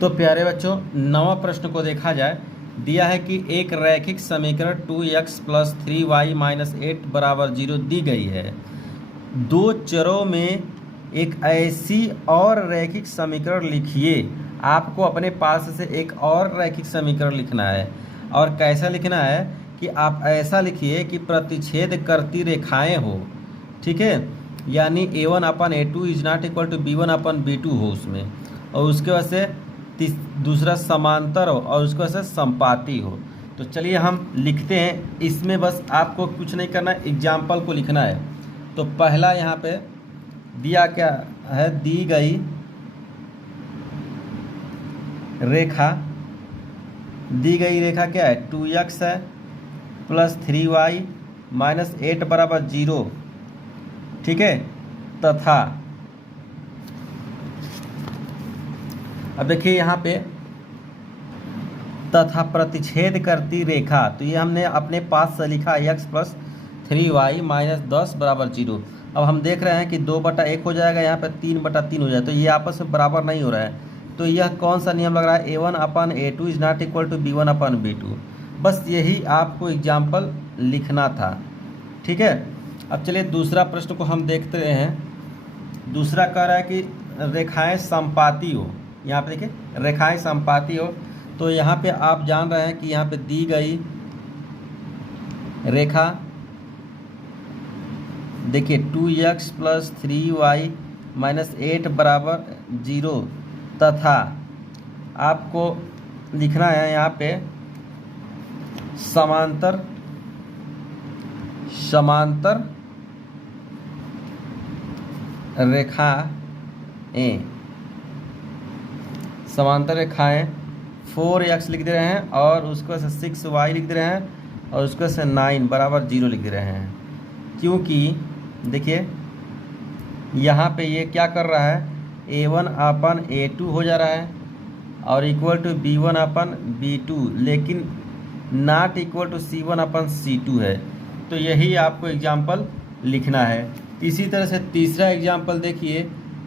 तो प्यारे बच्चों, नवा प्रश्न को देखा जाए। दिया है कि एक रैखिक समीकरण 2x प्लस 3y माइनस 8 बराबर 0 दी गई है। दो चरों में एक ऐसी और रैखिक समीकरण लिखिए। आपको अपने पास से एक और रैखिक समीकरण लिखना है। और कैसा लिखना है कि आप ऐसा लिखिए कि प्रतिच्छेद करती रेखाएं हो, ठीक है। यानी a1/a2 is not equal to b1/b2 हो उसमें, और उसके वजह से दूसरा समांतर हो और उसके वजह से संपाती हो। तो चलिए हम लिखते हैं। इसमें बस आपको कुछ नहीं करना है, एग्जाम्पल को लिखना है। तो पहला यहाँ पे दिया क्या है, दी गई रेखा क्या है, 2x है प्लस 3y माइनस 8 बराबर 0, ठीक है। तथा अब देखिए यहाँ पे तथा प्रतिच्छेद करती रेखा, तो ये हमने अपने पास से लिखा x प्लस 3y माइनस 10 बराबर 0। अब हम देख रहे हैं कि 2/1 हो जाएगा, यहाँ पे 3/3 हो जाए, तो ये आपस में बराबर नहीं हो रहा है। तो यह कौन सा नियम लग रहा है, a1/a2 is not equal to b1/b2। बस यही आपको एग्जाम्पल लिखना था, ठीक है। अब चलिए दूसरा प्रश्न को हम देखते हैं। दूसरा कह रहा है कि रेखाएं संपाती हो। यहाँ पे देखिए रेखाएं संपाती हो, तो यहाँ पे आप जान रहे हैं कि यहाँ पे दी गई रेखा देखिए 2x प्लस 3y माइनस 8 बराबर 0 तथा आपको लिखना है यहाँ पे समांतर रेखाएं 4x लिख दे रहे हैं और उसको से 6y लिख दे रहे हैं और उसको से 9 बराबर 0 लिख दे रहे हैं। क्योंकि देखिए यहाँ पे ये क्या कर रहा है, a1/a2 हो जा रहा है और इक्वल टू b1/b2, लेकिन नॉट इक्वल टू c1/c2 है। तो यही आपको एग्जाम्पल लिखना है। इसी तरह से तीसरा एग्जाम्पल देखिए,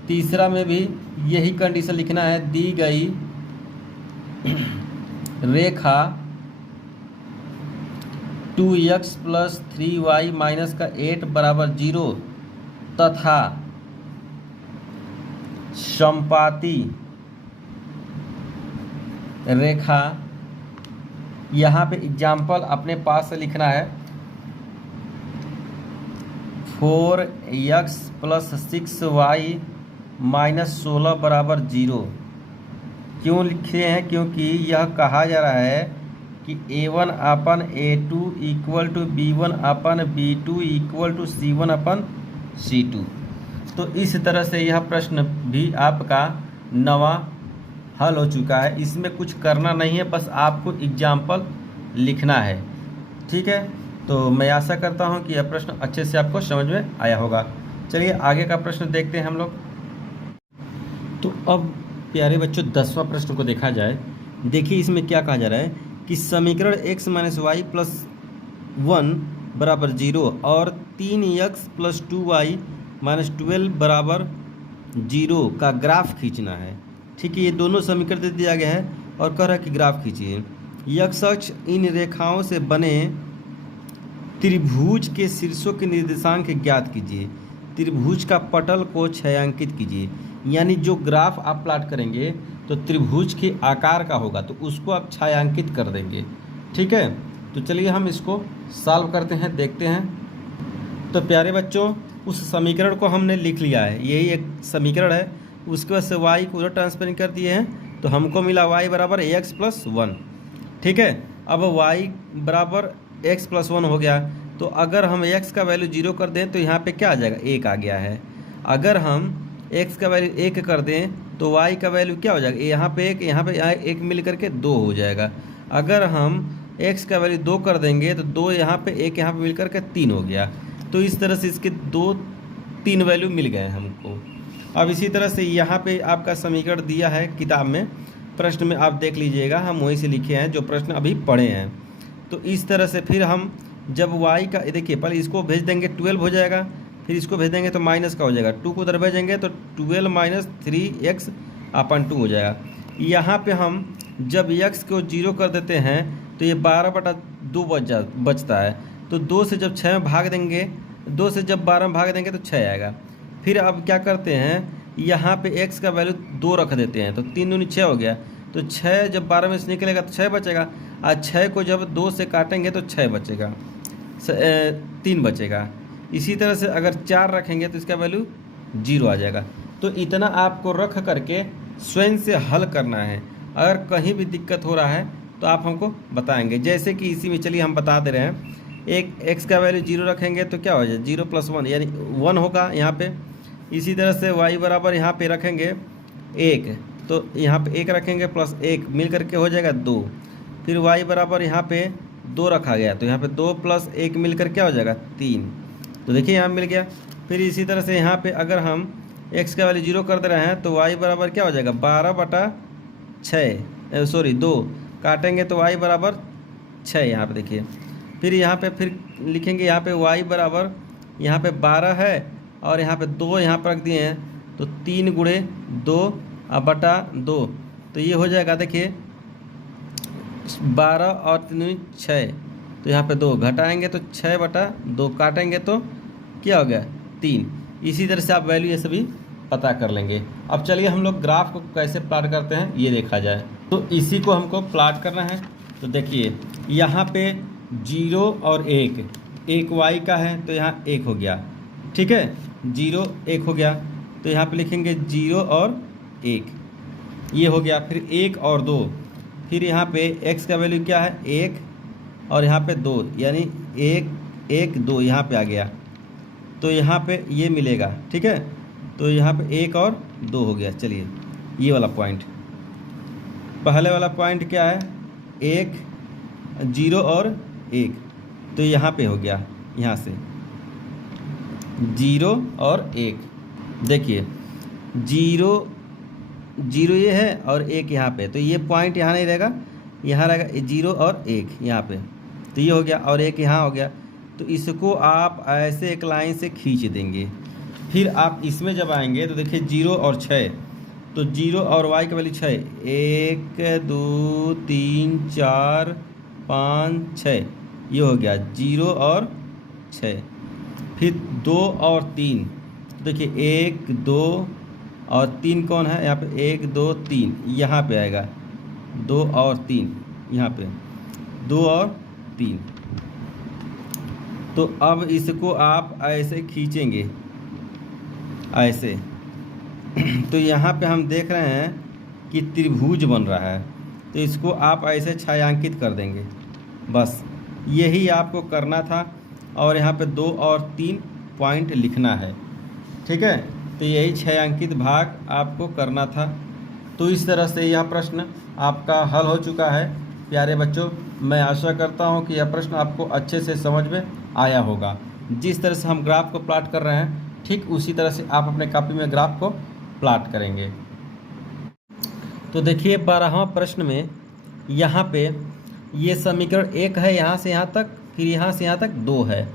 तीसरा में भी यही कंडीशन लिखना है। दी गई रेखा 2x प्लस 3y माइनस का 8 बराबर 0 तथा समपाती रेखा, यहाँ पे एग्जाम्पल अपने पास से लिखना है 4x प्लस 6y माइनस 16 बराबर 0। क्यों लिखे हैं, क्योंकि यह कहा जा रहा है कि a1/a2 equal to b1/b2 equal to c1/c2। तो इस तरह से यह प्रश्न भी आपका नवा हल हो चुका है। इसमें कुछ करना नहीं है, बस आपको एग्जाम्पल लिखना है, ठीक है। तो मैं आशा करता हूं कि यह प्रश्न अच्छे से आपको समझ में आया होगा। चलिए आगे का प्रश्न देखते हैं हम लोग। तो अब प्यारे बच्चों 10वां प्रश्न को देखा जाए। देखिए इसमें क्या कहा जा रहा है कि समीकरण x माइनस वाई प्लस 1 बराबर 0 और 3x प्लस 2y माइनस 12 बराबर 0 का ग्राफ खींचना है, ठीक है। ये दोनों समीकरण दे दिया गया है और कह रहा है कि ग्राफ खींचिए। x अक्ष इन रेखाओं से बने त्रिभुज के शीर्षों के निर्देशांक ज्ञात कीजिए। त्रिभुज का पटल को छायांकित कीजिए। यानी जो ग्राफ आप प्लाट करेंगे तो त्रिभुज के आकार का होगा, तो उसको आप छायांकित कर देंगे, ठीक है। तो चलिए हम इसको सॉल्व करते हैं, देखते हैं। तो प्यारे बच्चों उस समीकरण को हमने लिख लिया है, यही एक समीकरण है। उसके बाद से y को उधर ट्रांसफर कर दिए हैं, तो हमको मिला y बराबर x प्लस 1, ठीक है। अब y बराबर x प्लस 1 हो गया, तो अगर हम x का वैल्यू 0 कर दें तो यहाँ पे क्या आ जाएगा, 1 आ गया है। अगर हम x का वैल्यू 1 कर दें तो y का वैल्यू क्या हो जाएगा, यहाँ पे 1, यहाँ पे 1 मिल करके 2 हो जाएगा। अगर हम x का वैल्यू 2 कर देंगे तो 2 यहाँ पे 1 यहाँ पे मिल करके 3 हो गया। तो इस तरह से इसके 2-3 वैल्यू मिल गए हमको। अब इसी तरह से यहाँ पे आपका समीकरण दिया है किताब में, प्रश्न में आप देख लीजिएगा, हम वहीं से लिखे हैं जो प्रश्न अभी पढ़े हैं। तो इस तरह से फिर हम जब y का देखिए पहले इसको भेज देंगे 12 हो जाएगा, फिर इसको भेज देंगे तो माइनस का हो जाएगा, 2 को उधर भेजेंगे तो 12 माइनस 3x/2 हो जाएगा। यहाँ पे हम जब x को 0 कर देते हैं तो ये 12/2 बचता है। तो 2 से जब 6 में भाग देंगे, 2 से जब 12 में भाग देंगे तो 6 आएगा। फिर अब क्या करते हैं, यहाँ पे x का वैल्यू 2 रख देते हैं, तो 3 दूनी 6 हो गया। तो 6 जब 12 में से निकलेगा तो 6 बचेगा, और 6 को जब 2 से काटेंगे तो 6 बचेगा, 3 बचेगा। इसी तरह से अगर 4 रखेंगे तो इसका वैल्यू 0 आ जाएगा। तो इतना आपको रख करके स्वयं से हल करना है। अगर कहीं भी दिक्कत हो रहा है तो आप हमको बताएंगे। जैसे कि इसी में चलिए हम बता दे रहे हैं, एक x का वैल्यू 0 रखेंगे तो क्या हो जाए, 0 + 1 यानी 1 होगा यहाँ पे। इसी तरह से y बराबर यहाँ पे रखेंगे 1, तो यहाँ पे 1 रखेंगे प्लस 1 मिल करके हो जाएगा 2। फिर y बराबर यहाँ पे 2 रखा गया, तो यहाँ पे 2 + 1 मिल कर क्या हो जाएगा 3। तो देखिए यहाँ मिल गया। फिर इसी तरह से यहाँ पे अगर हम x का वैल्यू 0 कर दे रहे हैं तो y बराबर क्या हो जाएगा 2 काटेंगे तो y बराबर 6। यहाँ पे देखिए, फिर यहाँ पे फिर लिखेंगे, यहाँ पे y बराबर यहाँ पे 12 है और यहाँ पे 2 यहाँ पर रख दिए हैं, तो 3 × 2/2, तो ये हो जाएगा देखिए 12 और 3 6, तो यहाँ पे 2 घटाएंगे तो 6/2 काटेंगे तो क्या हो गया 3। इसी तरह से आप वैल्यू ये सभी पता कर लेंगे। अब चलिए हम लोग ग्राफ को कैसे प्लॉट करते हैं ये देखा जाए। तो इसी को हमको प्लॉट करना है। तो देखिए यहाँ पे 0 और 1 y का है तो यहाँ 1 हो गया, ठीक है, 0 1 हो गया, तो यहाँ पे लिखेंगे 0 और 1, ये हो गया। फिर 1 और 2, फिर यहाँ पे x का वैल्यू क्या है 1 और यहाँ पे 2, यानी 1 1 2 यहाँ पे आ गया, तो यहाँ पे ये मिलेगा, ठीक है। तो यहाँ पे 1 और 2 हो गया। चलिए ये वाला पॉइंट, पहले वाला पॉइंट क्या है 1 0 और 1, तो यहाँ पे हो गया, यहाँ से 0 और 1, देखिए 0 0 ये है और 1 यहाँ पे, तो ये पॉइंट यहाँ नहीं रहेगा, यहाँ रहेगा 0 और 1 यहाँ पे, तो ये हो गया और 1 यहाँ हो गया। तो इसको आप ऐसे एक लाइन से खींच देंगे। फिर आप इसमें जब आएंगे तो देखिए 0 और 6, तो 0 और y का वैल्यू 6, 1 2 3 4 5 6, ये हो गया 0 और 6। फिर 2 और 3, देखिए 1 2 और 3 कौन है यहाँ पे 1 2 3, यहाँ पे आएगा 2 और 3, यहाँ पे 2 और 3। तो अब इसको आप ऐसे खींचेंगे ऐसे तो यहाँ पे हम देख रहे हैं कि त्रिभुज बन रहा है, तो इसको आप ऐसे छायांकित कर देंगे, बस यही आपको करना था। और यहाँ पे 2 और 3 पॉइंट लिखना है, ठीक है। तो यही छायांकित भाग आपको करना था। तो इस तरह से यह प्रश्न आपका हल हो चुका है। प्यारे बच्चों, मैं आशा करता हूँ कि यह प्रश्न आपको अच्छे से समझ में आया होगा। जिस तरह से हम ग्राफ को प्लॉट कर रहे हैं ठीक उसी तरह से आप अपने कॉपी में ग्राफ को प्लॉट करेंगे। तो देखिए 12वां प्रश्न में यहाँ पे ये समीकरण 1 है यहाँ से यहाँ तक, फिर यहाँ से यहाँ तक 2 है।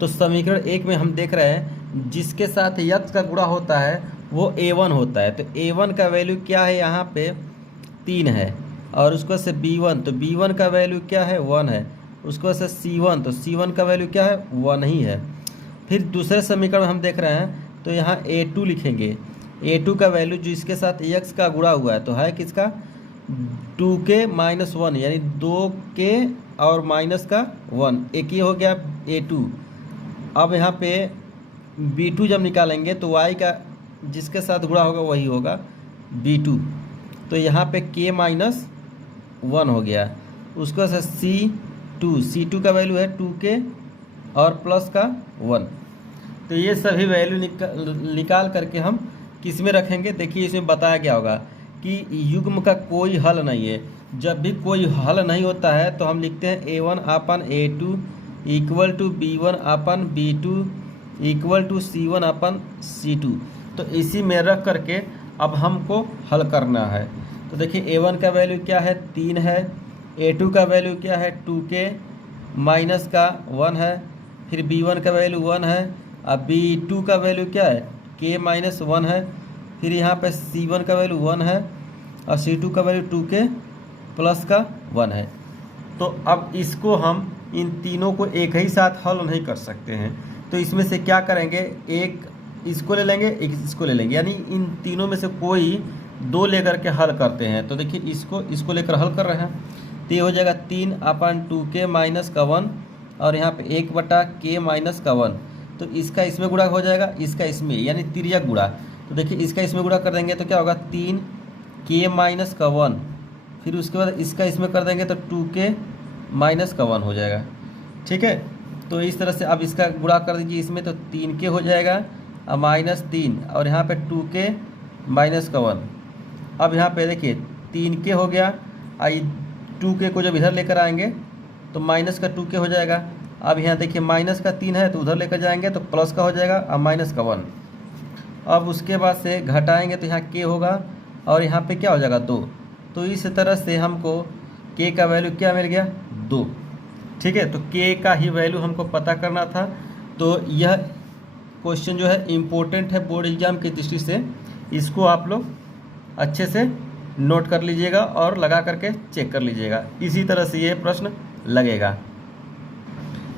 तो समीकरण 1 में हम देख रहे हैं जिसके साथ x का गुणा होता है वो a1 होता है। तो a1 का वैल्यू क्या है यहाँ पे 3 है, और उसको से b1, तो b1 का वैल्यू क्या है 1 है, उसको से c1, तो c1 का वैल्यू क्या है 1 ही है। फिर दूसरे समीकरण में हम देख रहे हैं तो यहाँ a2 लिखेंगे, a2 का वैल्यू जो इसके साथ x का गुणा हुआ है तो है किसका 2k - 1, यानी 2k और माइनस का 1, एक ये हो गया a2। अब यहाँ पे b2 जब निकालेंगे तो y का जिसके साथ गुणा होगा वही होगा b2, तो यहाँ पे k - 1 हो गया, उसका से c2 का वैल्यू है 2k और प्लस का 1। तो ये सभी वैल्यू निकाल करके हम किस में रखेंगे, देखिए इसमें बताया गया होगा कि युग्म का कोई हल नहीं है। जब भी कोई हल नहीं होता है तो हम लिखते हैं a1/a2 = b1/b2 = c1/c2। तो इसी में रख करके अब हमको हल करना है। तो देखिए a1 का वैल्यू क्या है 3 है, a2 का वैल्यू क्या है 2k माइनस का 1 है, फिर b1 का वैल्यू 1 है, अब b2 का वैल्यू क्या है k - 1 है, फिर यहाँ पे c1 का वैल्यू 1 है, और C2 का वैल्यू 2k प्लस का 1 है। तो अब इसको हम इन तीनों को एक ही साथ हल नहीं कर सकते हैं, तो इसमें से क्या करेंगे, एक इसको ले लेंगे, एक इसको ले लेंगे, यानी इन तीनों में से कोई दो लेकर के हल करते हैं। तो देखिए इसको लेकर हल कर रहे हैं, तो ये हो जाएगा 3/2k माइनस का 1 और यहाँ पे 1/k माइनस का 1। तो इसका इसमें गुणा हो जाएगा, इसका इसमें, यानी तिर्यक गुणा। तो देखिए इसका इसमें गुणा कर देंगे तो क्या होगा, 3k माइनस का 1, फिर उसके बाद इसका इसमें कर देंगे तो 2k माइनस का 1 हो जाएगा। ठीक है, तो इस तरह से अब इसका गुणा कर दीजिए इसमें, तो 3k हो जाएगा और -3 और यहाँ पे 2k माइनस का 1। अब यहाँ पे देखिए 3k हो गया, आई 2k को जब इधर लेकर आएंगे तो माइनस का 2k हो जाएगा। अब यहाँ देखिए माइनस का 3 है तो उधर लेकर जाएंगे तो प्लस का हो जाएगा और माइनस का 1। अब उसके बाद से घटाएंगे तो यहाँ k होगा और यहाँ पे क्या हो जाएगा 2। तो इस तरह से हमको k का वैल्यू क्या मिल गया, 2। ठीक है, तो k का ही वैल्यू हमको पता करना था। तो यह क्वेश्चन जो है इम्पोर्टेंट है बोर्ड एग्जाम की दृष्टि से, इसको आप लोग अच्छे से नोट कर लीजिएगा और लगा करके चेक कर लीजिएगा। इसी तरह से ये प्रश्न लगेगा।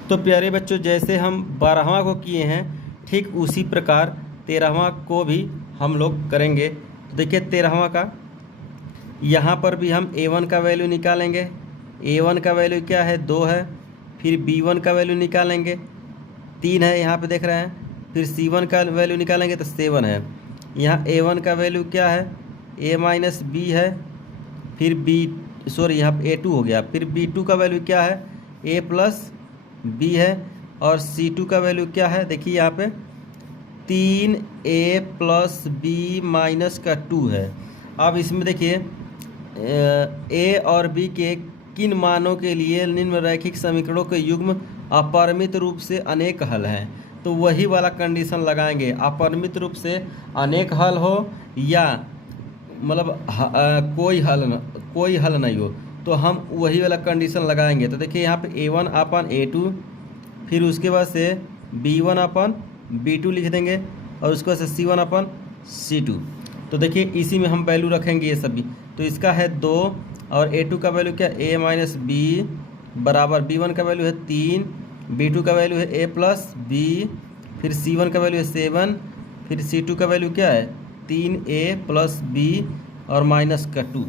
तो प्यारे बच्चों, जैसे हम 12वां को किए हैं ठीक उसी प्रकार 13वां को भी हम लोग करेंगे। तो देखिए 13वां का यहाँ पर भी हम a1 का वैल्यू निकालेंगे। a1 का वैल्यू क्या है, 2 है। फिर b1 का वैल्यू निकालेंगे, 3 है यहाँ पे देख रहे हैं। फिर c1 का वैल्यू निकालेंगे तो 7 है। यहाँ a1 का वैल्यू क्या है, a माइनस b है। फिर यहाँ पे a2 हो गया। फिर b2 का वैल्यू क्या है, a प्लस b है। और c2 का वैल्यू क्या है, देखिए यहाँ पे 3a प्लस b माइनस का 2 है। अब इसमें देखिए a और b के किन मानों के लिए निम्नलिखित समीकरणों के युग्म अपरिमित रूप से अनेक हल हैं। तो वही वाला कंडीशन लगाएंगे, अपरिमित रूप से अनेक हल हो या मतलब कोई हल नहीं हो, तो हम वही वाला कंडीशन लगाएंगे। तो देखिए यहाँ पे a1/a2, फिर उसके बाद से b1/b2 लिख देंगे और उसके बाद से c1/c2। तो देखिए इसी में हम वैल्यू रखेंगे ये सभी। तो इसका है 2 और a2 का वैल्यू क्या, a माइनस b बराबर b1 का वैल्यू है 3, b2 का वैल्यू है a प्लस b, फिर c1 का वैल्यू है 7, फिर c2 का वैल्यू क्या है 3a प्लस b और माइनस का 2।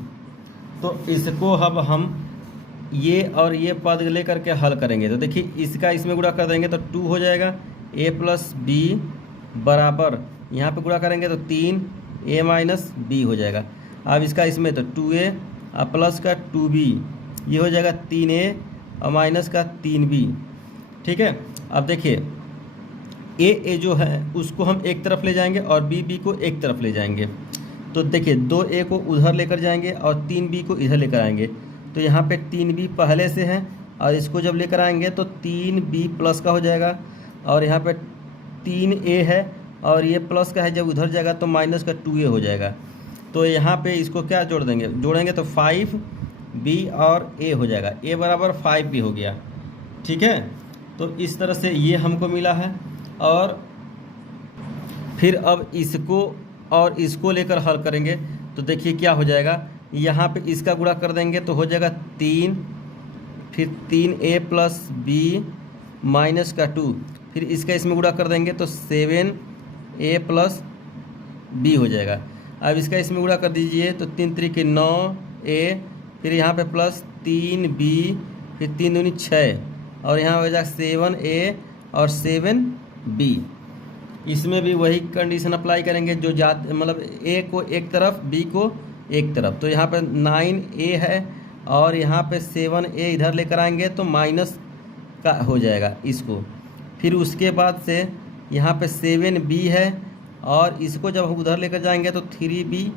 तो इसको अब हम ये और ये पद ले करके हल करेंगे। तो देखिए इसका इसमें गुणा कर देंगे तो 2 हो जाएगा, a प्लस b बराबर यहाँ पे गुणा करेंगे तो 3a माइनस b हो जाएगा। अब इसका इसमें तो 2a और प्लस का 2b, ये हो जाएगा 3a और माइनस का 3b। ठीक है, अब देखिए a जो है उसको हम एक तरफ ले जाएंगे और b को एक तरफ ले जाएंगे। तो देखिए 2a को उधर लेकर जाएंगे और 3b को इधर लेकर आएंगे। तो यहाँ पे 3b पहले से है और इसको जब लेकर आएंगे तो 3b प्लस का हो जाएगा। और यहाँ पे 3a है और ये प्लस का है, जब उधर जाएगा तो माइनस का 2a हो जाएगा। तो यहाँ पे इसको क्या जोड़ेंगे तो 5b और a हो जाएगा, a बराबर 5b हो गया। ठीक है, तो इस तरह से ये हमको मिला है। और फिर अब इसको और इसको लेकर हल करेंगे। तो देखिए क्या हो जाएगा, यहाँ पे इसका गुणा कर देंगे तो हो जाएगा 3, फिर 3a प्लस b माइनस का 2, फिर इसका इसमें गुणा कर देंगे तो 7a प्लस b हो जाएगा। अब इसका इसमें गुणा कर दीजिए तो 3 3 के 9a, फिर यहाँ पे प्लस 3b, फिर 3 दूनी 6 और यहाँ हो जाएगा 7a और 7b। इसमें भी वही कंडीशन अप्लाई करेंगे, जो मतलब a को एक तरफ b को एक तरफ। तो यहाँ पे 9a है और यहाँ पे 7a इधर लेकर आएंगे तो माइनस का हो जाएगा इसको। फिर उसके बाद से यहाँ पे 7b है और इसको जब हम उधर लेकर जाएंगे तो 3b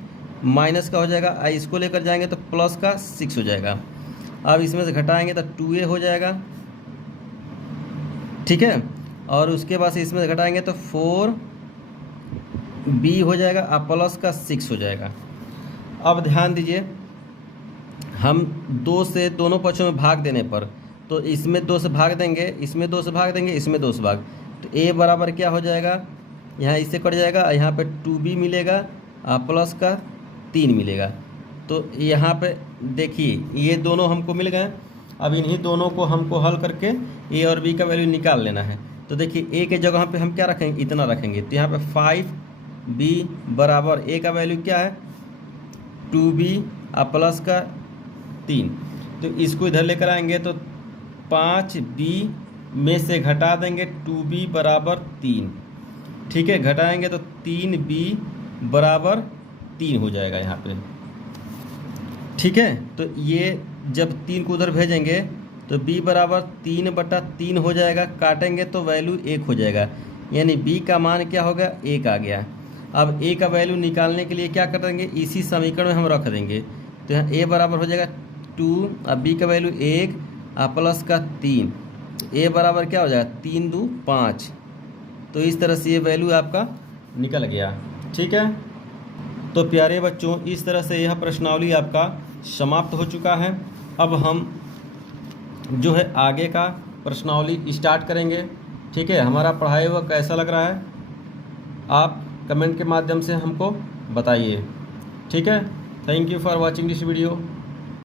माइनस का हो जाएगा और इसको लेकर जाएंगे तो प्लस का 6 हो जाएगा। अब इसमें से घटाएंगे तो 2a हो जाएगा। ठीक है, और उसके बाद से इसमें से घटाएंगे तो 4b हो जाएगा और प्लस का 6 हो जाएगा। अब ध्यान दीजिए, हम 2 से दोनों पक्षों में भाग देने पर, तो इसमें 2 से भाग देंगे, इसमें 2 से भाग देंगे, इसमें 2 से भाग, तो a बराबर क्या हो जाएगा, यहाँ इससे कट जाएगा, यहाँ पे 2b मिलेगा और प्लस का 3 मिलेगा। तो यहाँ पे देखिए ये दोनों हमको मिल गए। अब इन्हीं दोनों को हमको हल करके ए और बी का वैल्यू निकाल लेना है। तो देखिए ए के जगह पे हम क्या रखेंगे, इतना रखेंगे। तो यहाँ पे 5b बराबर ए का वैल्यू क्या है 2b प्लस का 3। तो इसको इधर लेकर आएंगे तो 5b में से घटा देंगे 2b बराबर 3। ठीक है, घटाएंगे तो 3b बराबर 3 हो जाएगा यहाँ पे। ठीक है, तो ये जब 3 को उधर भेजेंगे तो b बराबर 3/3 हो जाएगा। काटेंगे तो वैल्यू 1 हो जाएगा, यानी b का मान क्या होगा 1 आ गया। अब a का वैल्यू निकालने के लिए क्या करेंगे, इसी समीकरण में हम रख देंगे। तो यहाँ a बराबर हो जाएगा 2, अब b का वैल्यू 1 प्लस का 3, a बराबर क्या हो जाएगा 3 2 5। तो इस तरह से ये वैल्यू आपका निकल गया। ठीक है, तो प्यारे बच्चों इस तरह से यह प्रश्नावली आपका समाप्त हो चुका है। अब हम जो है आगे का प्रश्नावली स्टार्ट करेंगे। ठीक है, हमारा पढ़ाई हुआ कैसा लग रहा है आप कमेंट के माध्यम से हमको बताइए। ठीक है, thank you for watching this video.